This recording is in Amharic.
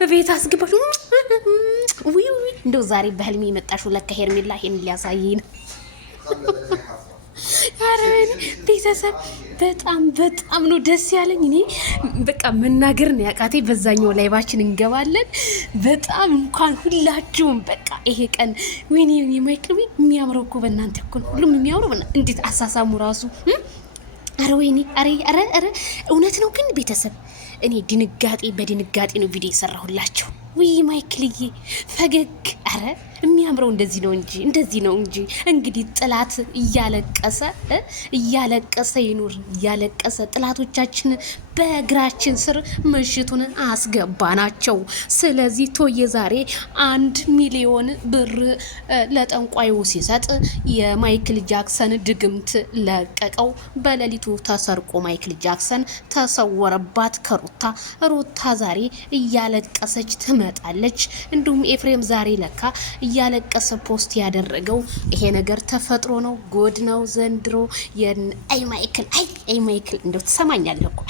ቤት አስገባሽ። ውይ እንደው ዛሬ በህልሜ የመጣሽው ለካ ሄርሜላ ይሄን ሊያሳየኝ ነው። ኧረ ቤተሰብ በጣም ነው ደስ ያለኝ። እኔ በቃ መናገር ነው ያቃተኝ። በዛኛው ላይቫችን እንገባለን። በጣም እንኳን ሁላችሁም በቃ ይሄ ቀን ወይኔ ማይክል የሚያምረው እኮ በእናንተ እኮ ሁሉም የሚያምረው እንዴት አሳሳሙ ራሱ። አረ ወይኔ አረ እውነት ነው ግን ቤተሰብ እኔ በድንጋጤ ነው ቪዲዮ የሰራሁላችሁ። ውይ ማይክልዬ ፈገግ። አረ የሚያምረው እንደዚህ ነው እንጂ እንግዲህ ጥላት እያለቀሰ ይኑር እያለቀሰ ጥላቶቻችን በእግራችን ስር ምሽቱን አስገባናቸው። ስለዚህ ቶዬ ዛሬ 1 ሚሊዮን ብር ለጠንቋዩ ሲሰጥ የማይክል ጃክሰን ድግምት ለቀቀው። በሌሊቱ ተሰርቆ ማይክል ጃክሰን ተሰወረባት ሩታ ዛሬ እያለቀሰች ትመጣለች። እንዲሁም ኤፍሬም ዛሬ ለካ እያለቀሰ ፖስት ያደረገው ይሄ ነገር ተፈጥሮ ነው፣ ጎድ ነው ዘንድሮ። አይ ማይክል እንደው ትሰማኛለህ እኮ